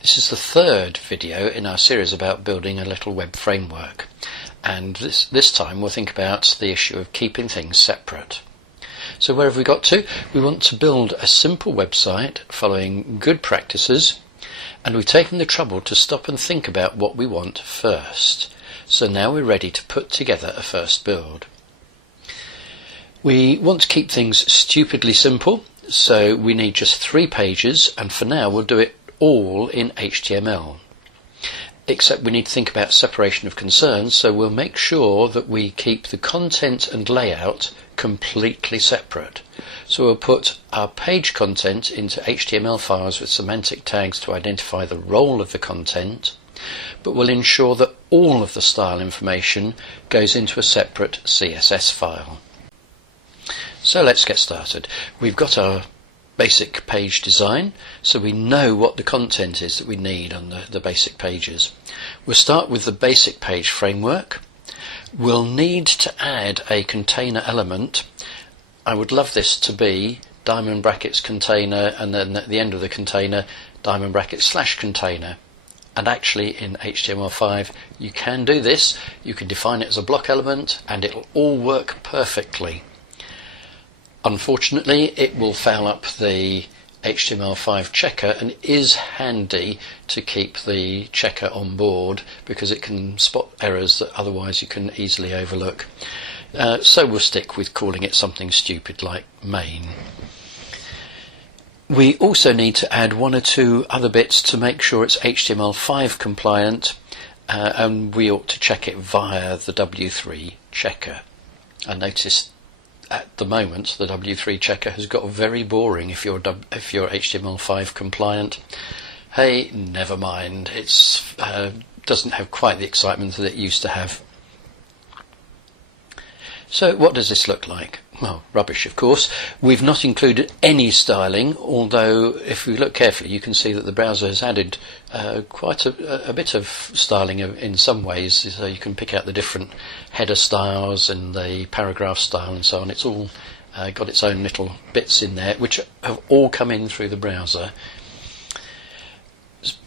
This is the third video in our series about building a little web framework, and this time we'll think about the issue of keeping things separate. So where have we got to? We want to build a simple website following good practices, and we've taken the trouble to stop and think about what we want first. So now we're ready to put together a first build. We want to keep things stupidly simple, so we need just 3 pages, and for now we'll do it all in HTML. Except we need to think about separation of concerns, so we'll make sure that we keep the content and layout completely separate. So we'll put our page content into HTML files with semantic tags to identify the role of the content, but we'll ensure that all of the style information goes into a separate CSS file. So let's get started. We've got our basic page design, so we know what the content is that we need on the basic pages. We'll start with the basic page framework. We'll need to add a container element. I would love this to be diamond brackets container, and then at the end of the container diamond brackets / container. And actually in HTML5 you can do this. You can define it as a block element and it'll all work perfectly. Unfortunately, it will foul up the HTML5 checker, and it is handy to keep the checker on board because it can spot errors that otherwise you can easily overlook. So we'll stick with calling it something stupid like main. We also need to add 1 or 2 other bits to make sure it's HTML5 compliant, and we ought to check it via the W3 checker. I noticed at the moment the W3 checker has got very boring if you're HTML5 compliant. Hey, never mind, it's doesn't have quite the excitement that it used to have. So what does this look like? Well, rubbish, of course. We've not included any styling, although if we look carefully you can see that the browser has added quite a bit of styling in some ways. So you can pick out the different header styles and the paragraph style and so on. It's all got its own little bits in there which have all come in through the browser.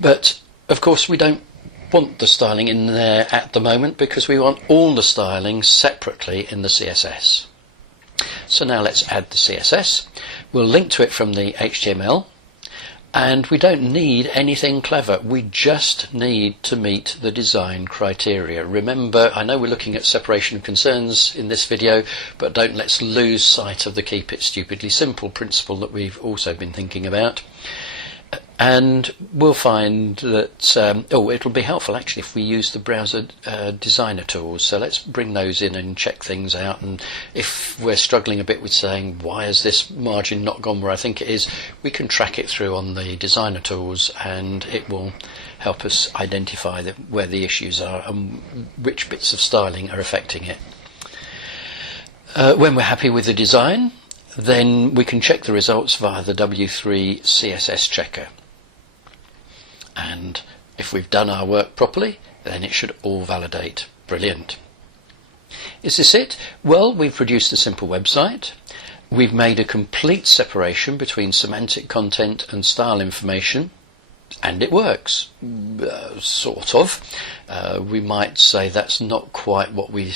But of course we don't want the styling in there at the moment because we want all the styling separately in the CSS. So now let's add the CSS. We'll link to it from the HTML, and we don't need anything clever. We just need to meet the design criteria. Remember, I know we're looking at separation of concerns in this video, but let's lose sight of the keep it stupidly simple principle that we've also been thinking about. And we'll find that it'll be helpful actually if we use the browser designer tools. So let's bring those in and check things out, and if we're struggling a bit with saying why has this margin not gone where I think it is, we can track it through on the designer tools and it will help us identify where the issues are and which bits of styling are affecting it. When we're happy with the design, then we can check the results via the W3 CSS checker. And if we've done our work properly, then it should all validate. Brilliant. Is this it? Well, we've produced a simple website. We've made a complete separation between semantic content and style information, and it works. Sort of. We might say that's not quite what we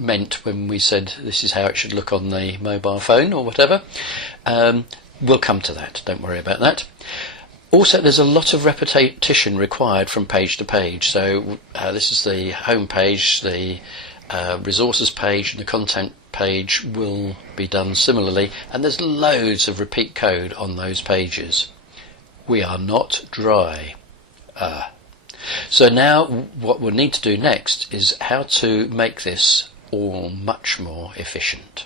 meant when we said this is how it should look on the mobile phone or whatever. We'll come to that, don't worry about that. Also, there's a lot of repetition required from page to page. So this is the home page, the resources page and the content page will be done similarly, and there's loads of repeat code on those pages. We are not dry. So now what we'll need to do next is how to make this all much more efficient.